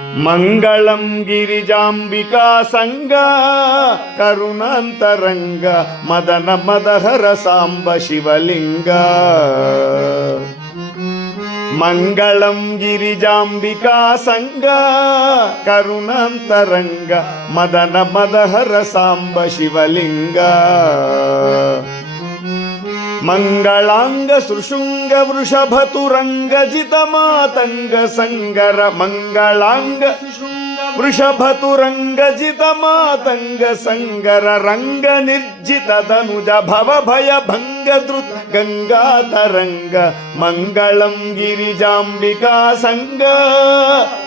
మంగళం గిరిజాంబికా సంగ కరుణాంతరంగ మదన మదహర సాంబ శివలింగ. మంగళం గిరిజాంబికా సంగ కరుణాంతరంగ మదన మదహర సాంబ శివలింగ. మంగళాంగ సృశృంగ వృషభతురంగ జిత మాతంగ సంగర. మంగళాంగ వృషభతురంగ జిత మాతంగ సంగర రంగ నిర్జిత ధనుజ భవ భయ భంగ ధృత గంగా తరంగ. మంగళం గిరిజాంబికా సంగ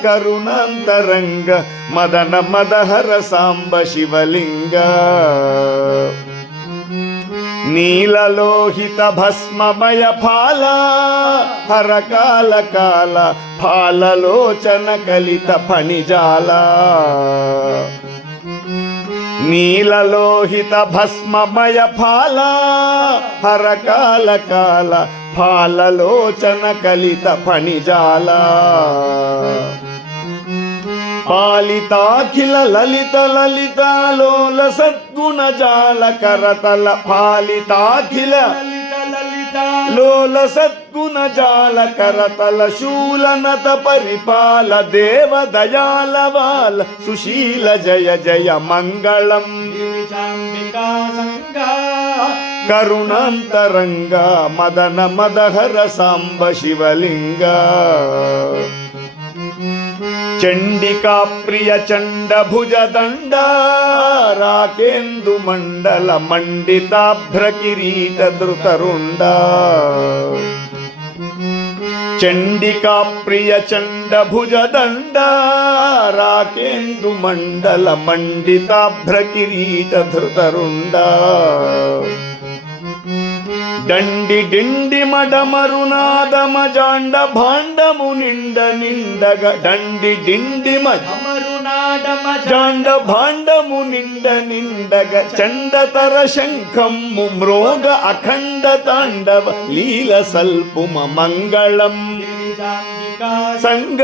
కరుణాంతరంగ మదన మదహర సాంబ శివలింగ. నీలలోహిత భస్మమయ ఫాల హర కాల కాల ఫాలలోచన కలిత ఫణిజాల. నీలలోహిత భస్మమయ ఫాల హర కాల కాల ఫాలలోచన కలిత ఫణిజాల. పాలితాఖిల లలిత లలితాలోల సద్గుణ జాల కరతల. పాలితాఖిల లోల సద్గుణ జాల కరతల శూలనత పరిపాల దేవ దయాల వాల సుశీల జయ జయ. మంగళం గిరిజాంబికా సంగ కరుణాంతరంగ మదన మదహర సాంబ శివలింగ. చండికా ప్రియ చండ భుజ దండ రాకేందు మండల మండితాభ్ర కిరీట ధృతరుండ. చండికా ప్రియ చండ భుజ దండ రాకేందు మండల మండితాభ్ర కిరీట ధృతరుండ. డండి డిండి మడమరునాదమ జాండ భాండము నిండ నిండగ. డండి డిండి మడమరునాదమ జాండ భాండము నిండ నిండగ. చండతర శంఖము మ్రోగ అఖండ తాండవ లీల సల్పుమ. మంగళం సంగ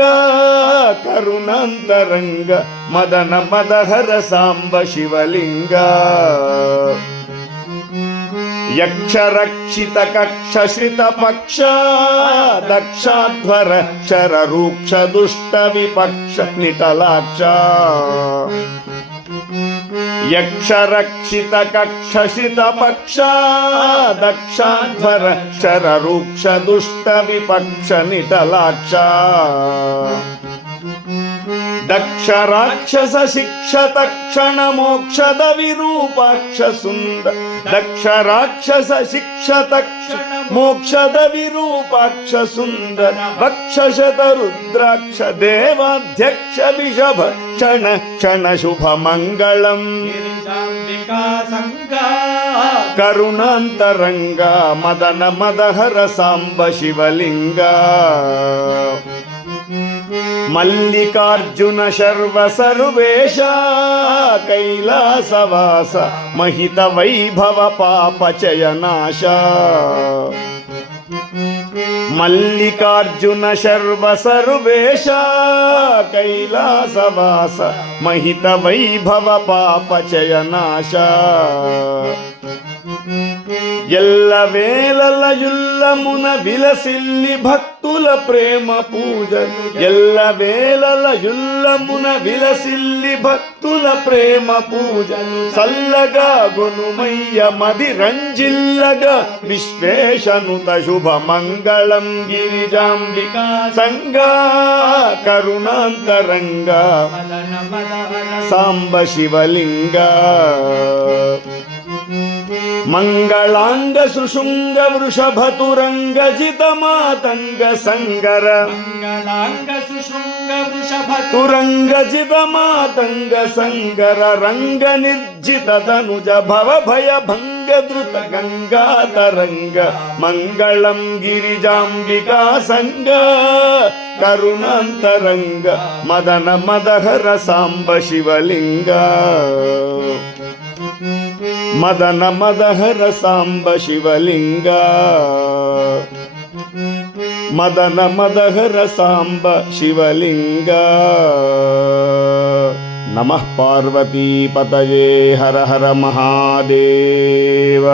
కరుణాంతరంగ మదన మదహర సాంబ శివలింగ. యక్షరక్షిత కక్ష శ్రిత పక్ష దక్షాధ్వర చర రూక్ష దుష్ట విపక్ష నిటలాక్ష. యక్షరక్షిత కక్ష శ్రిత పక్ష దక్షాధ్వర చర రూక్ష దుష్ట విపక్ష నిటలాక్ష. దక్ష రాక్షస శిక్ష తక్షణ మోక్షద విరూపాక్ష సుందర. దక్ష రాక్షస శిక్ష తక్షణ మోక్షద విరూపాక్ష సుందర. వక్షశత రుద్రాక్ష దేవాధ్యక్ష విషభ క్షణ క్షణ శుభ. మంగళం గిరిజాంబికా సంగ కరుణాంతరంగ మదన మదహర సాంబ శివలింగ. మల్లికార్జున శర్వ సర్వేశ కైలాసవాస మహిత వైభవ పాపచయనాశ. మల్లికార్జున శర్వ సర్వేశ కైలాసవాస మహిత వైభవ పాపచయనాశ. ఎల్ల వేళల యుల్లమున విలసిల్లి భక్తుల ప్రేమ పూజలు. ఎల్ల వేళల యుల్లమున విలసిల్లి భక్తుల ప్రేమ పూజలు. సల్లగా గునుమయ్య మది రంజిల్లగా విశ్వేశనుత శుభ. మంగళం గిరిజాంబికా సంగ కరుణాంతరంగ సాంబ శివలింగ. మంగళాంగ సుశృంగ వృషభతురంగ జిత మాతంగ సంగర. మంగళాంగ సుశృంగ వృషభతురంగ జిత మాతంగ సంగర రంగ నిర్జిత ధనుజ భవ భయ భంగ ధృత గంగా తరంగ. మంగళం గిరిజాంబికా సంగ కరుణాంతరంగ మదన మదహర సాంబ శివలింగ. మదన మదహర సాంబ శివలింగ. మదన మదహర సాంబ శివలింగ. నమః పార్వతీపతయే హర హర మహాదేవ.